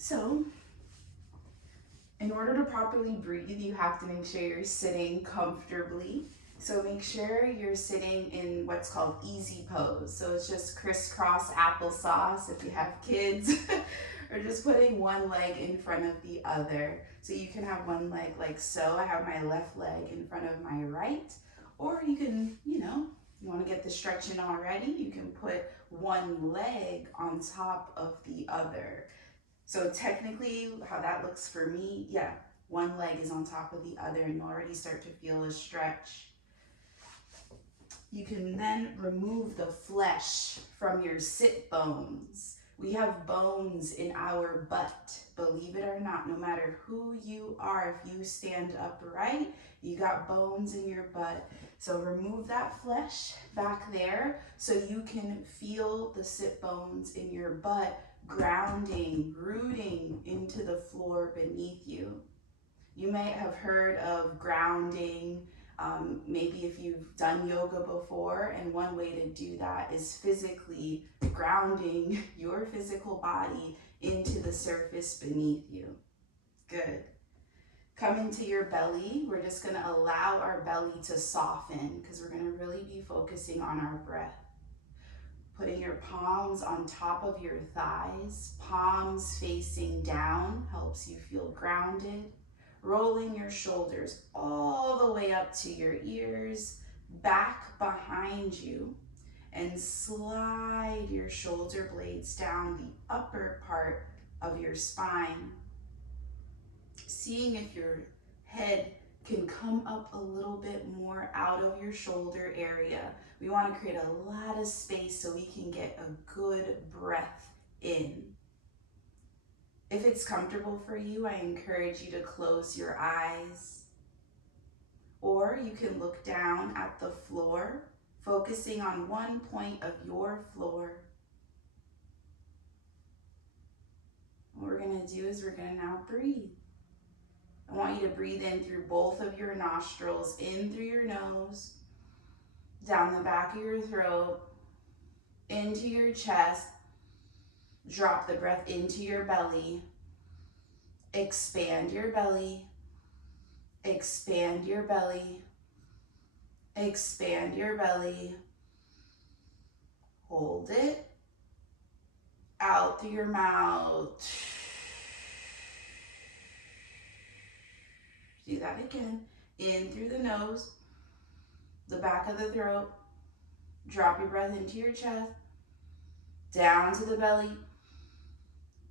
So, in order to properly breathe, you have to make sure you're sitting comfortably. So make sure you're sitting in what's called easy pose. So it's just crisscross applesauce if you have kids, or just putting one leg in front of the other. So you can have one leg like so. I have my left leg in front of my right. Or you can, you want to get the stretch in already, you can put one leg on top of the other. So technically, how that looks for me, yeah, one leg is on top of the other and you already start to feel a stretch. You can then remove the flesh from your sit bones. We have bones in our butt, believe it or not. No matter who you are, if you stand upright, you got bones in your butt. So remove that flesh back there so you can feel the sit bones in your butt grounding, rooting into the floor beneath you. You may have heard of grounding, maybe if you've done yoga before, and one way to do that is physically grounding your physical body into the surface beneath you. Good. Come into your belly. We're just going to allow our belly to soften because we're going to really be focusing on our breath. Putting your palms on top of your thighs, palms facing down helps you feel grounded. Rolling your shoulders all the way up to your ears, back behind you, and slide your shoulder blades down the upper part of your spine. Seeing if your head can come up a little bit more out of your shoulder area. We want to create a lot of space so we can get a good breath in. If it's comfortable for you, I encourage you to close your eyes. Or you can look down at the floor, focusing on one point of your floor. What we're going to do is we're going to now breathe. I want you to breathe in through both of your nostrils, in through your nose, down the back of your throat, into your chest. Drop the breath into your belly. Expand your belly. Expand your belly. Expand your belly. Hold it. Out through your mouth. Do that again. In through the nose, the back of the throat. Drop your breath into your chest. Down to the belly.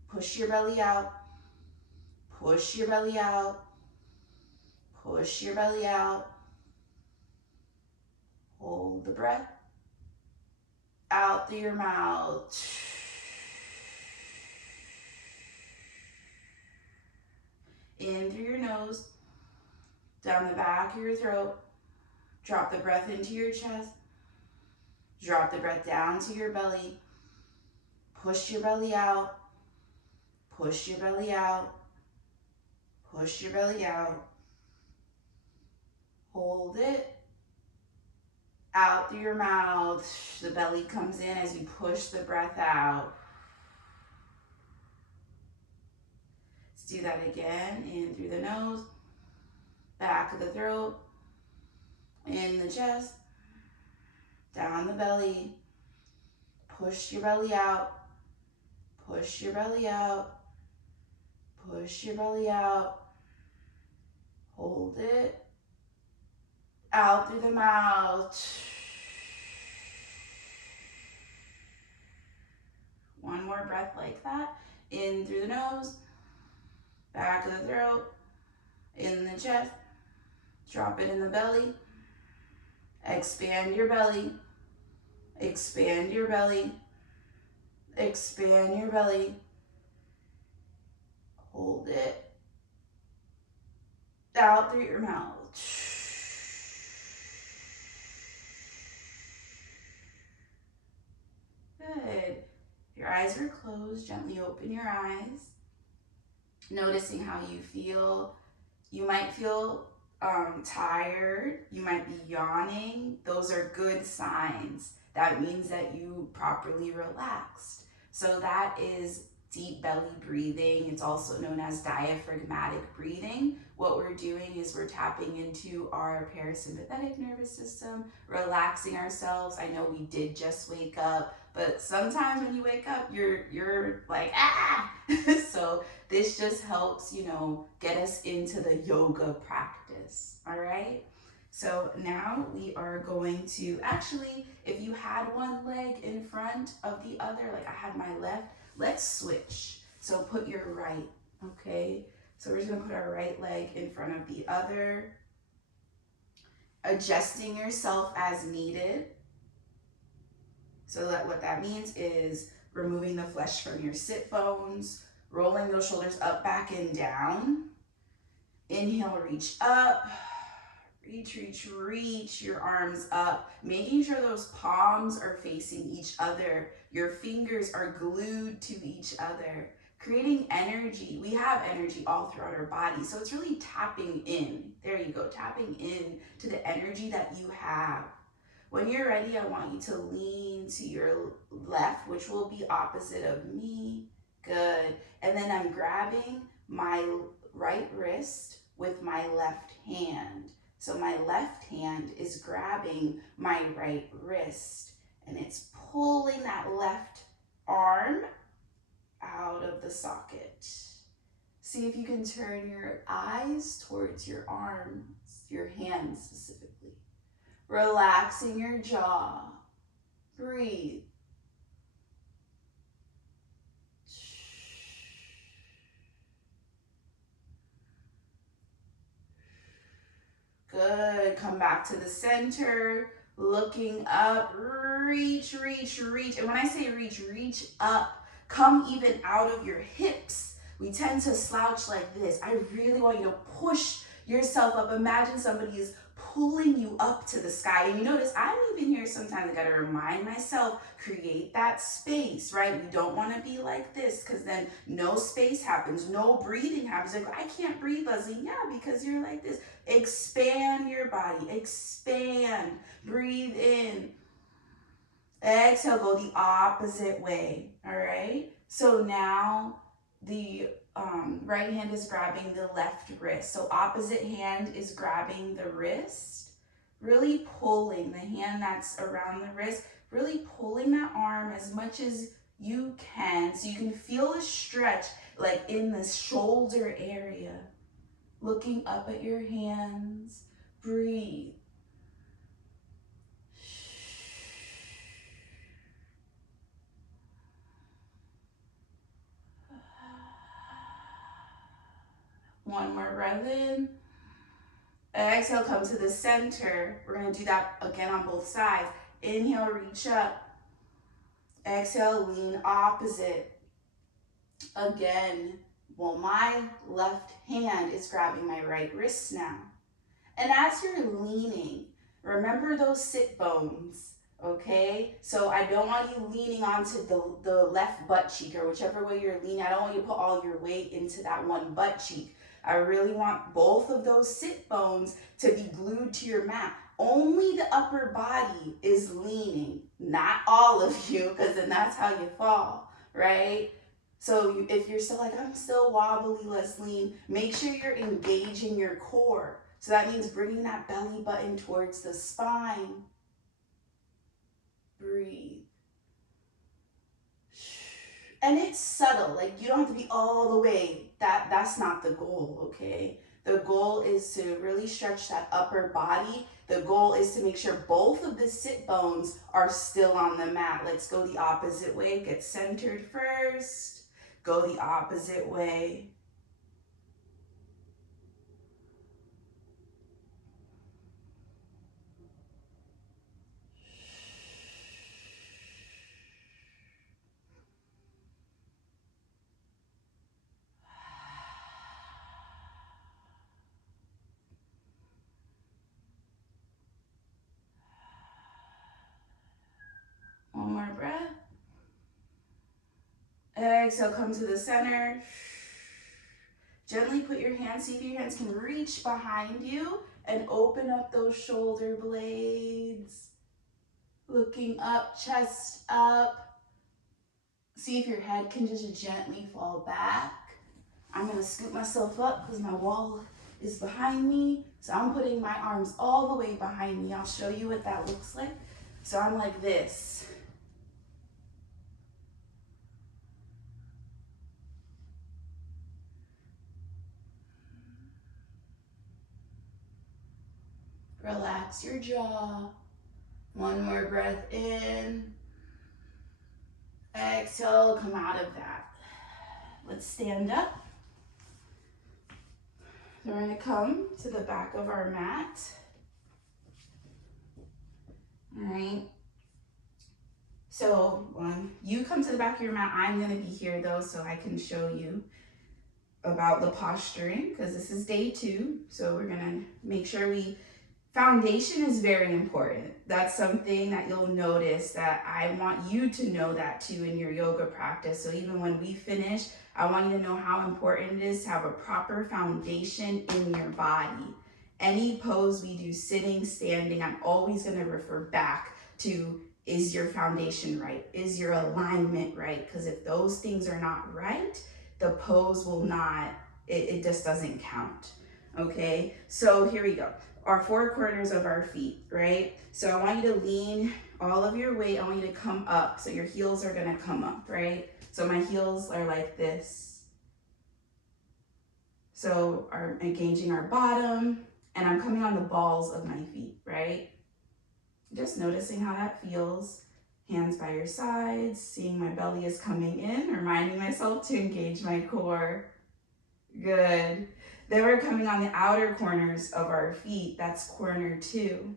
Push your belly out. Push your belly out. Push your belly out. Hold the breath. Out through your mouth. In through your nose. Down the back of your throat. Drop the breath into your chest. Drop the breath down to your belly. Push your belly out. Push your belly out. Push your belly out. Hold it. Out through your mouth. The belly comes in as you push the breath out. Let's do that again. In through the nose. Back of the throat. In the chest. Down the belly. Push your belly out. Push your belly out. Push your belly out. Hold it. Out through the mouth. One more breath like that. In through the nose. Back of the throat. In the chest. Drop it in the belly. Expand your belly. Expand your belly. Expand your belly. Hold it. Out through your mouth. Good. If your eyes are closed, gently open your eyes. Noticing how you feel. You might feel tired. You might be yawning. Those are good signs. That means that you properly relaxed. So that is deep belly breathing. It's also known as diaphragmatic breathing. What we're doing is we're tapping into our parasympathetic nervous system, relaxing ourselves. I know we did just wake up, but sometimes when you wake up, you're like, ah! So this just helps, get us into the yoga practice, all right? So now we are going to, actually, if you had one leg in front of the other, like I had my left, let's switch. So put your right, okay? So we're just gonna put our right leg in front of the other, adjusting yourself as needed. So that what that means is removing the flesh from your sit bones, rolling those shoulders up, back, and down. Inhale, reach up. Reach your arms up, making sure those palms are facing each other. Your fingers are glued to each other, creating energy. We have energy all throughout our body, so it's really tapping in. There you go, tapping in to the energy that you have. When you're ready, I want you to lean to your left, which will be opposite of me. Good. And then I'm grabbing my right wrist with my left hand. So my left hand is grabbing my right wrist, and it's pulling that left arm out of the socket. See if you can turn your eyes towards your arms, your hands specifically. Relaxing your jaw. Breathe. Good. Come back to the center. Looking up. Reach. And when I say reach up. Come even out of your hips. We tend to slouch like this. I really want you to push yourself up. Imagine somebody is pulling you up to the sky. And you notice I'm even here sometimes. I got to remind myself, create that space, right? We don't want to be like this, because then no space happens, no breathing happens. Like, I can't breathe, Leslie. Yeah, because you're like this. Expand your body. Expand. Breathe in. Exhale, go the opposite way. All right? So now the right hand is grabbing the left wrist. So opposite hand is grabbing the wrist, really pulling the hand that's around the wrist, really pulling that arm as much as you can, so you can feel a stretch like in the shoulder area. Looking up at your hands, breathe. One more breath in. Exhale, come to the center. We're going to do that again on both sides. Inhale, reach up. Exhale, lean opposite. Again, well, my left hand is grabbing my right wrist now. And as you're leaning, remember those sit bones, okay? So I don't want you leaning onto the left butt cheek, or whichever way you're leaning. I don't want you to put all your weight into that one butt cheek. I really want both of those sit bones to be glued to your mat. Only the upper body is leaning, not all of you, because then that's how you fall, right? So if you're still like, I'm still wobbly, Lesline, make sure you're engaging your core. So that means bringing that belly button towards the spine. Breathe. And it's subtle, like you don't have to be all the way. That's not the goal, okay? The goal is to really stretch that upper body. The goal is to make sure both of the sit bones are still on the mat. Let's go the opposite way. Get centered first. Go the opposite way. One more breath. Exhale, come to the center. Gently put your hands, see if your hands can reach behind you and open up those shoulder blades. Looking up, chest up. See if your head can just gently fall back. I'm gonna scoop myself up because my wall is behind me. So I'm putting my arms all the way behind me. I'll show you what that looks like. So I'm like this. Relax your jaw. One more breath in. Exhale, come out of that. Let's stand up. So we're gonna come to the back of our mat. All right. So you come to the back of your mat. I'm gonna be here though, so I can show you about the posturing because this is day 2. So we're gonna make sure foundation is very important. That's something that you'll notice that I want you to know that too in your yoga practice. So even when we finish, I want you to know how important it is to have a proper foundation in your body. Any pose we do, sitting, standing, I'm always gonna refer back to, is your foundation right? Is your alignment right? Because if those things are not right, the pose will not, it just doesn't count. Okay, so here we go. Our 4 corners of our feet, right? So I want you to lean all of your weight. I want you to come up. So your heels are gonna come up, right? So my heels are like this. So engaging our bottom, and I'm coming on the balls of my feet, right? Just noticing how that feels. Hands by your sides, seeing my belly is coming in, reminding myself to engage my core. Good. Then we're coming on the outer corners of our feet. That's corner 2.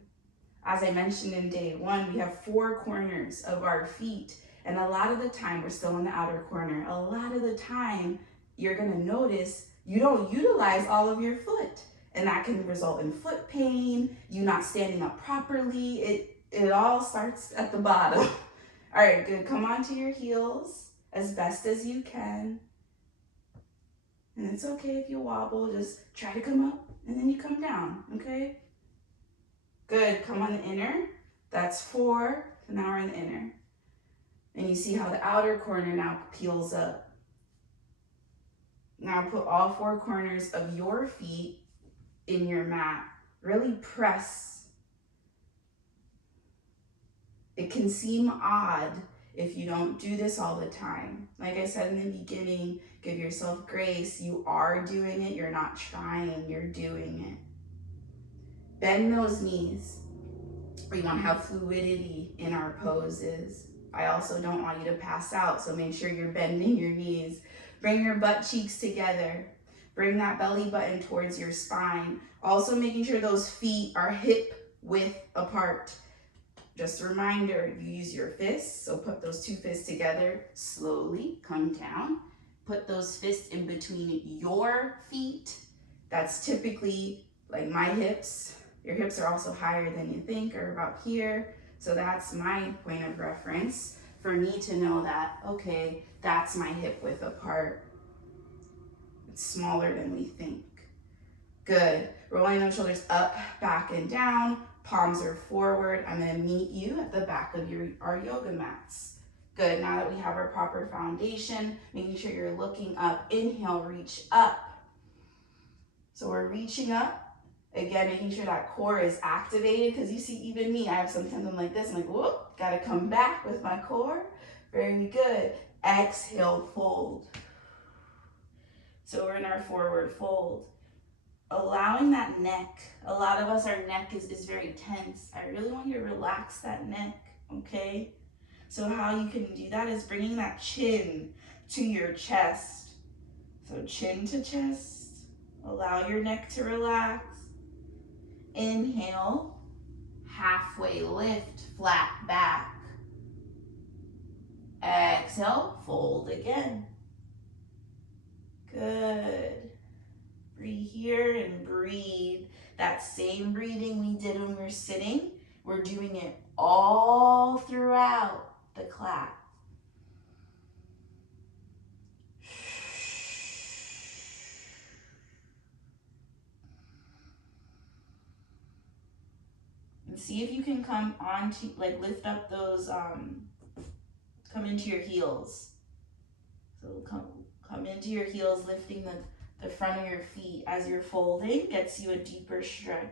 As I mentioned in day 1, we have 4 corners of our feet. And a lot of the time, we're still in the outer corner. A lot of the time, you're gonna notice you don't utilize all of your foot. And that can result in foot pain, you not standing up properly. It all starts at the bottom. All right, good. Come onto your heels as best as you can. And it's okay if you wobble, just try to come up and then you come down, okay? Good, come on the inner. That's 4, so now we're in the inner. And you see how the outer corner now peels up. Now put all 4 corners of your feet in your mat. Really press. It can seem odd if you don't do this all the time. Like I said in the beginning, give yourself grace. You are doing it. You're not trying. You're doing it. Bend those knees. We want to have fluidity in our poses. I also don't want you to pass out, so make sure you're bending your knees. Bring your butt cheeks together. Bring that belly button towards your spine. Also making sure those feet are hip width apart. Just a reminder, you use your fists, so put those 2 fists together, slowly come down. Put those fists in between your feet. That's typically like my hips. Your hips are also higher than you think, or about here. So that's my point of reference for me to know that, okay, that's my hip width apart. It's smaller than we think. Good. Rolling those shoulders up, back, and down. Palms are forward. I'm going to meet you at the back of our yoga mats. Good. Now that we have our proper foundation, making sure you're looking up. Inhale, reach up. So we're reaching up. Again, making sure that core is activated, because you see, even me, I have sometimes I'm like this. I'm like, whoop, got to come back with my core. Very good. Exhale, fold. So we're in our forward fold. Allowing that neck, a lot of us, our neck is very tense. I really want you to relax that neck, okay? So how you can do that is bringing that chin to your chest. So chin to chest, allow your neck to relax. Inhale, halfway lift, flat back. Exhale, fold again. Good. Breathe here and breathe. That same breathing we did when we were sitting, we're doing it all throughout the clap. And see if you can come onto, like lift up those, come into your heels. So come into your heels, lifting the front of your feet as you're folding, gets you a deeper stretch.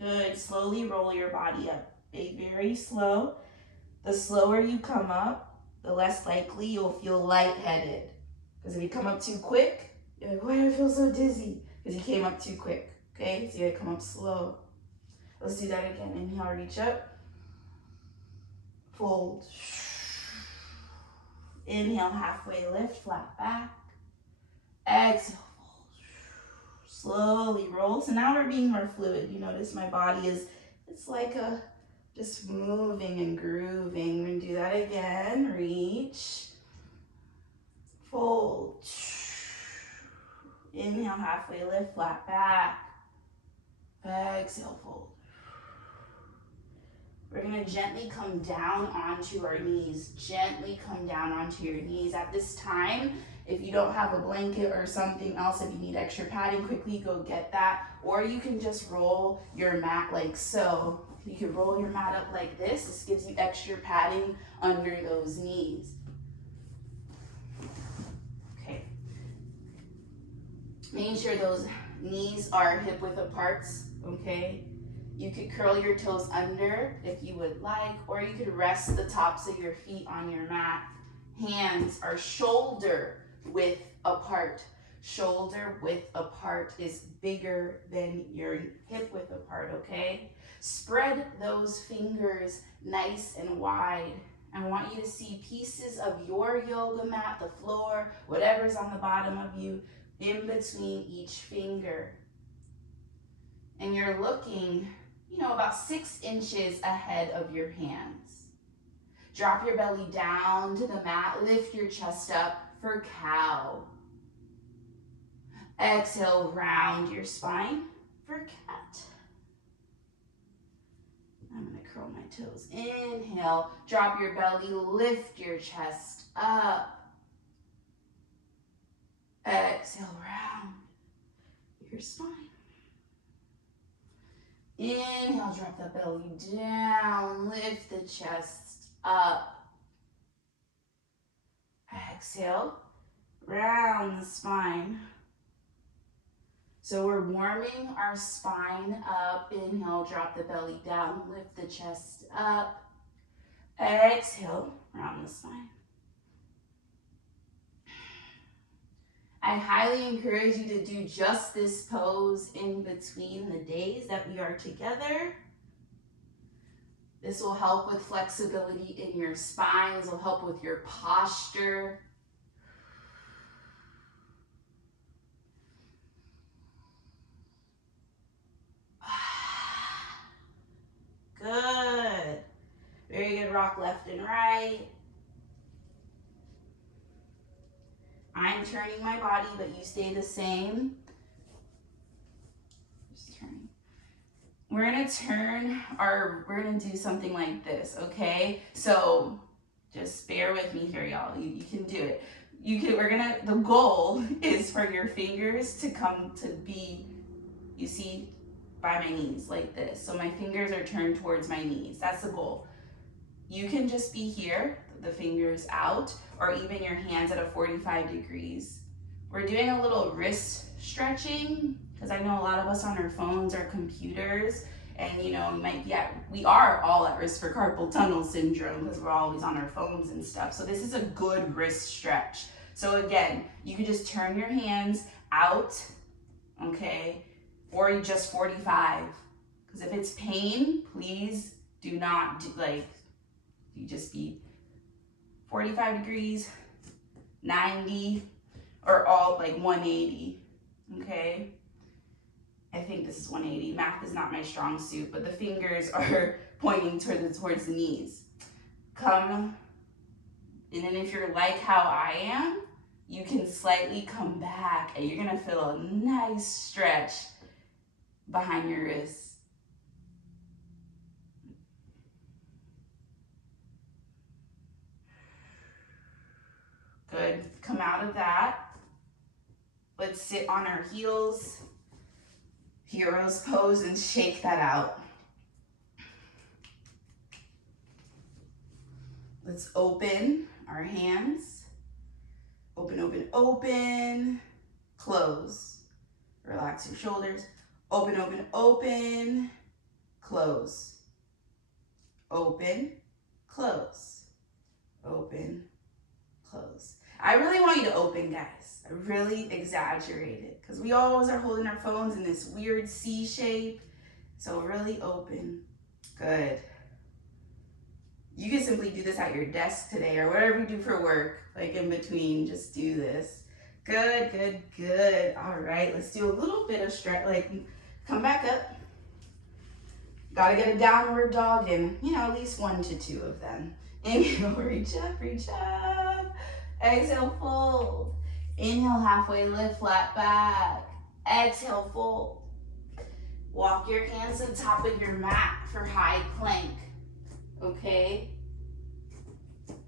Good, slowly roll your body up. Very slow. The slower you come up, the less likely you'll feel lightheaded. Because if you come up too quick, you're like, why do I feel so dizzy? Because you came up too quick, okay? So you gotta come up slow. Let's do that again. Inhale, reach up. Fold. Inhale, halfway lift, flat back. Exhale, fold. Slowly roll. So now we're being more fluid. You notice my body it's like just moving and grooving. We're gonna do that again. Reach. Fold. Inhale, halfway lift, flat back. Exhale, fold. We're gonna gently come down onto our knees. Gently come down onto your knees. At this time, if you don't have a blanket or something else, if you need extra padding, quickly go get that. Or you can just roll your mat like so. You can roll your mat up like this. This gives you extra padding under those knees. Okay. Making sure those knees are hip width apart, okay? You could curl your toes under if you would like, or you could rest the tops of your feet on your mat. Hands are shoulder width apart. Shoulder width apart is bigger than your hip width apart, okay? Spread those fingers nice and wide. I want you to see pieces of your yoga mat, the floor, whatever's on the bottom of you, in between each finger. And you're looking, about 6 inches ahead of your hands. Drop your belly down to the mat, lift your chest up for cow. Exhale, round your spine for cat. I'm gonna curl my toes. Inhale, drop your belly, lift your chest up. Exhale, round your spine. Inhale, drop the belly down, lift the chest up. Exhale, round the spine. So we're warming our spine up. Inhale, drop the belly down, lift the chest up. Exhale, round the spine. I highly encourage you to do just this pose in between the days that we are together. This will help with flexibility in your spine. This will help with your posture. Good. Very good. Rock left and right. I'm turning my body, but you stay the same. Just turning. We're gonna do something like this, okay? So just bear with me here, y'all. You can do it. The goal is for your fingers to come to be, you see, by my knees like this. So my fingers are turned towards my knees. That's the goal. You can just be here, the fingers out, or even your hands at a 45 degrees. We're doing a little wrist stretching because I know a lot of us on our phones or computers, and we are all at risk for carpal tunnel syndrome because we're always on our phones and stuff. So this is a good wrist stretch. So again, you can just turn your hands out, okay? Or you just 45. Because if it's pain, please do not you just be 45 degrees, 90, or all 180, okay? I think this is 180. Math is not my strong suit, but the fingers are pointing towards the knees. Come, and then if you're like how I am, you can slightly come back, and you're gonna feel a nice stretch behind your wrists. Good. Come out of that. Let's sit on our heels. Hero's pose and shake that out. Let's open our hands. Open, open, open. Close. Relax your shoulders. Open, open, open. Close. Open, close. Open, close. I really want you to open, guys. I really exaggerated because we always are holding our phones in this weird C shape. So really open. Good. You can simply do this at your desk today or whatever you do for work, like in between, just do this. Good, good, good. All right, let's do a little bit of stretch, like come back up. Gotta get a downward dog in, at least 1 to 2 of them. Inhale, reach up, reach up. Exhale, fold. Inhale, halfway lift, flat back. Exhale, fold. Walk your hands to the top of your mat for high plank. Okay?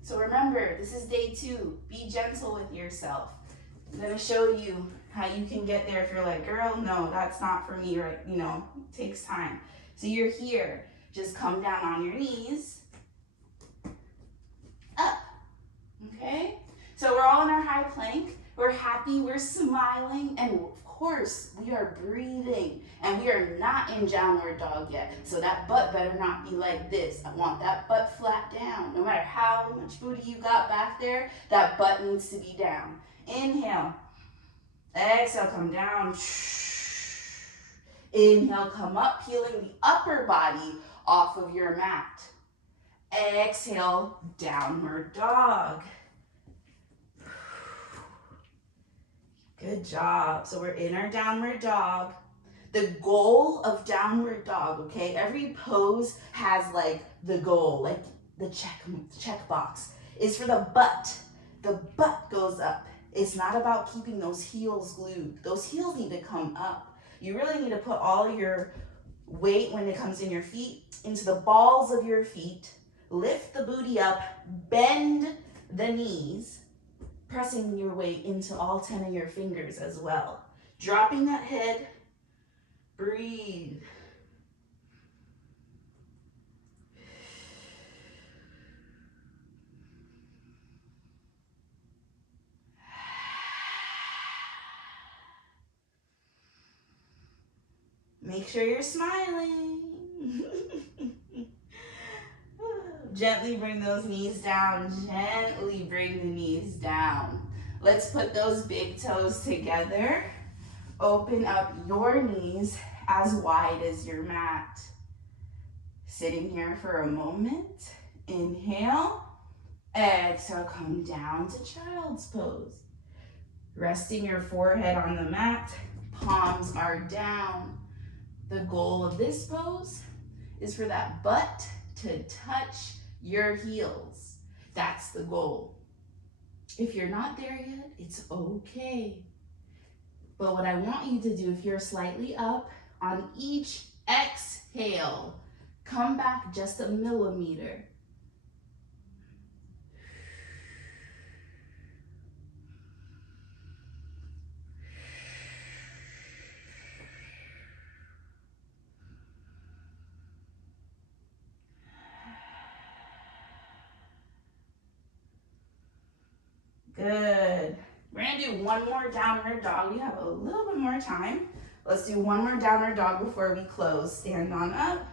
So remember, this is day 2. Be gentle with yourself. I'm gonna show you how you can get there if you're like, girl, no, that's not for me, right? It takes time. So you're here. Just come down on your knees. Up. Okay? So we're all in our high plank. We're happy, we're smiling, and of course, we are breathing. And we are not in downward dog yet. So that butt better not be like this. I want that butt flat down. No matter how much booty you got back there, that butt needs to be down. Inhale. Exhale, come down. Inhale, come up, peeling the upper body off of your mat. Exhale, downward dog. Good job. So we're in our downward dog. The goal of downward dog, okay? Every pose has like the goal, like the check box, is for the butt. The butt goes up. It's not about keeping those heels glued. Those heels need to come up. You really need to put all your weight when it comes in your feet into the balls of your feet. Lift the booty up, bend the knees, pressing your weight into all 10 of your fingers as well. Dropping that head, breathe. Make sure you're smiling. Gently bring those knees down. Gently bring the knees down. Let's put those big toes together. Open up your knees as wide as your mat. Sitting here for a moment. Inhale. Exhale, come down to child's pose. Resting your forehead on the mat. Palms are down. The goal of this pose is for that butt to touch your heels. That's the goal. If you're not there yet, it's okay. But what I want you to do, if you're slightly up, on each exhale, come back just a millimeter. Good. We're gonna do one more downward dog. We have a little bit more time. Let's do one more downward dog before we close. Stand on up.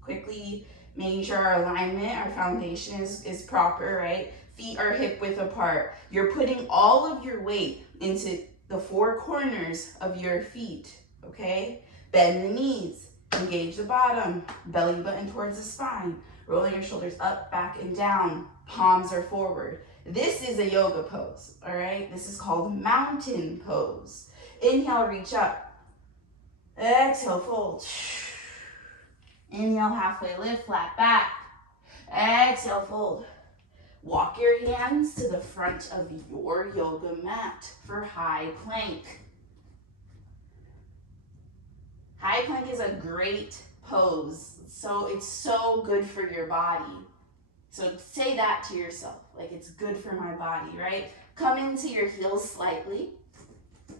Quickly making sure our alignment, our foundation is proper, right? Feet are hip width apart. You're putting all of your weight into the 4 corners of your feet, okay? Bend the knees, engage the bottom, belly button towards the spine, rolling your shoulders up, back, and down. Palms are forward. This is a yoga pose, all right? This is called mountain pose. Inhale, reach up. Exhale, fold. Inhale, halfway lift, flat back. Exhale, fold. Walk your hands to the front of your yoga mat for high plank. High plank is a great pose. So it's so good for your body. So say that to yourself, like it's good for my body, right? Come into your heels slightly.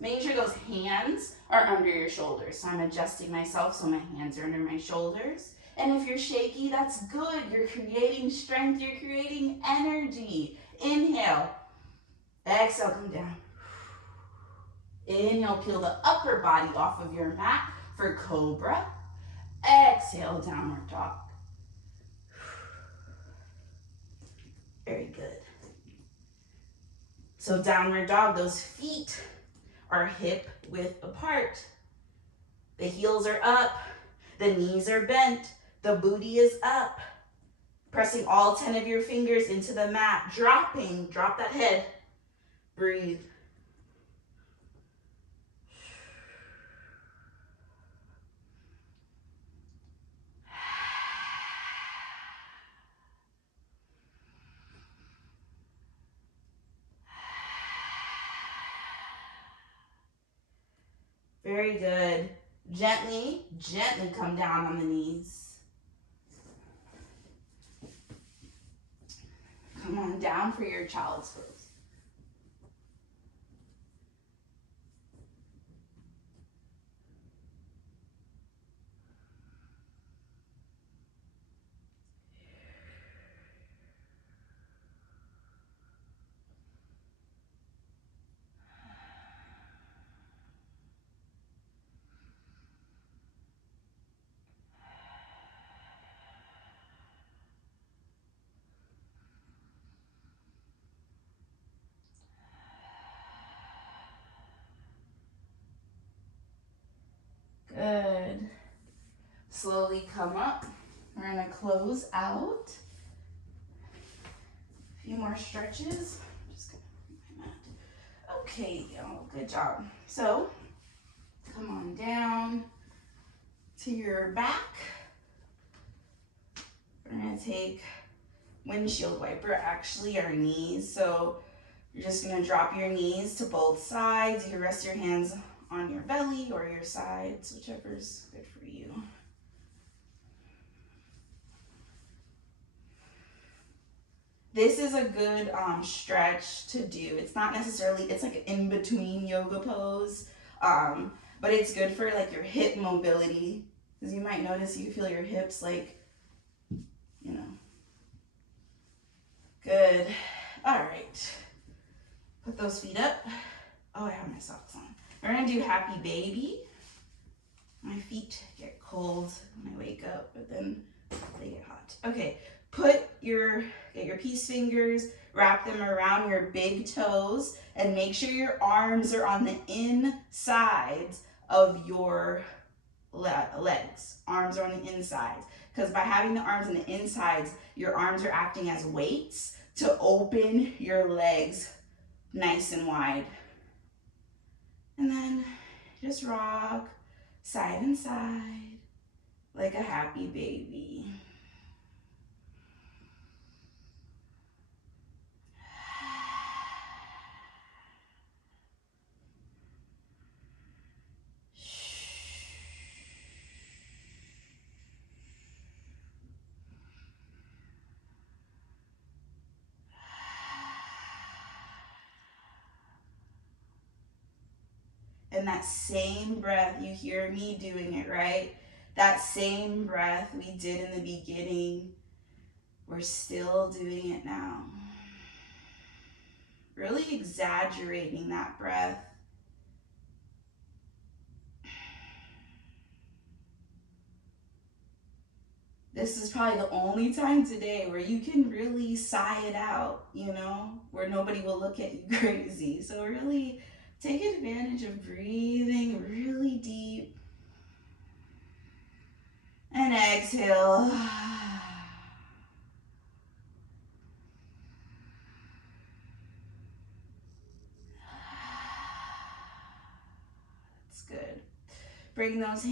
Make sure those hands are under your shoulders. So I'm adjusting myself so my hands are under my shoulders. And if you're shaky, that's good. You're creating strength, you're creating energy. Inhale. Exhale, come down. Inhale, peel the upper body off of your mat for cobra. Exhale, downward dog. Very good. So downward dog, those feet are hip width apart. The heels are up, the knees are bent, the booty is up. Pressing all 10 of your fingers into the mat, dropping, drop that head. Breathe. Very good. Gently, gently come down on the knees. Come on down for your child's pose. Good. Slowly come up. We're going to close out. A few more stretches. I'm just going to bring my mat. Okay, good job. So, come on down to your back. We're going to take windshield wiper, actually our knees. So, you're just going to drop your knees to both sides. You can rest your hands on your belly or your sides, whichever's good for you. This is a good stretch to do. It's not necessarily, it's like an in-between yoga pose, but it's good for like your hip mobility, because you might notice you feel your hips like, Good. All right. Put those feet up. Oh, I have my socks on. We're gonna do happy baby. My feet get cold when I wake up, but then they get hot. Okay, get your peace fingers, wrap them around your big toes, and make sure your arms are on the insides of your legs. Arms are on the insides. Because by having the arms on the insides, your arms are acting as weights to open your legs nice and wide. And then just rock side and side like a happy baby. And that same breath, you hear me doing it, right? That same breath we did in the beginning, we're still doing it now. Really exaggerating that breath. This is probably the only time today where you can really sigh it out, where nobody will look at you crazy. So really take advantage of breathing really deep. And exhale. That's good. Bring those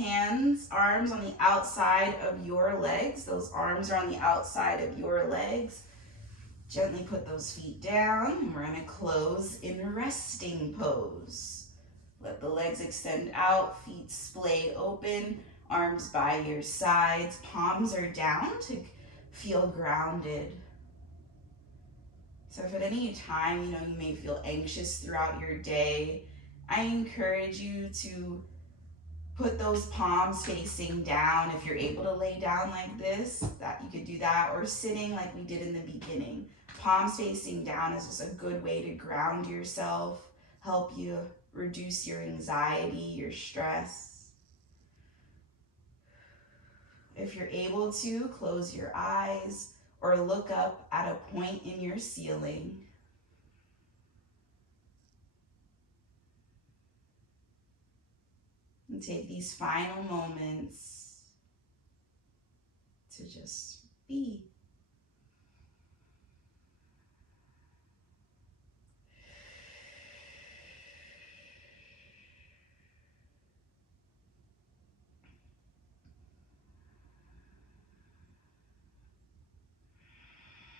arms on the outside of your legs. Those arms are on the outside of your legs. Gently put those feet down, and we're going to close in resting pose. Let the legs extend out, feet splay open, arms by your sides, palms are down to feel grounded. So if at any time, you may feel anxious throughout your day, I encourage you to Put those palms facing down. If you're able to lay down like this, that you could do that, or sitting like we did in the beginning. Palms facing down is just a good way to ground yourself, help you reduce your anxiety, your stress. If you're able to, close your eyes or look up at a point in your ceiling. And take these final moments to just be.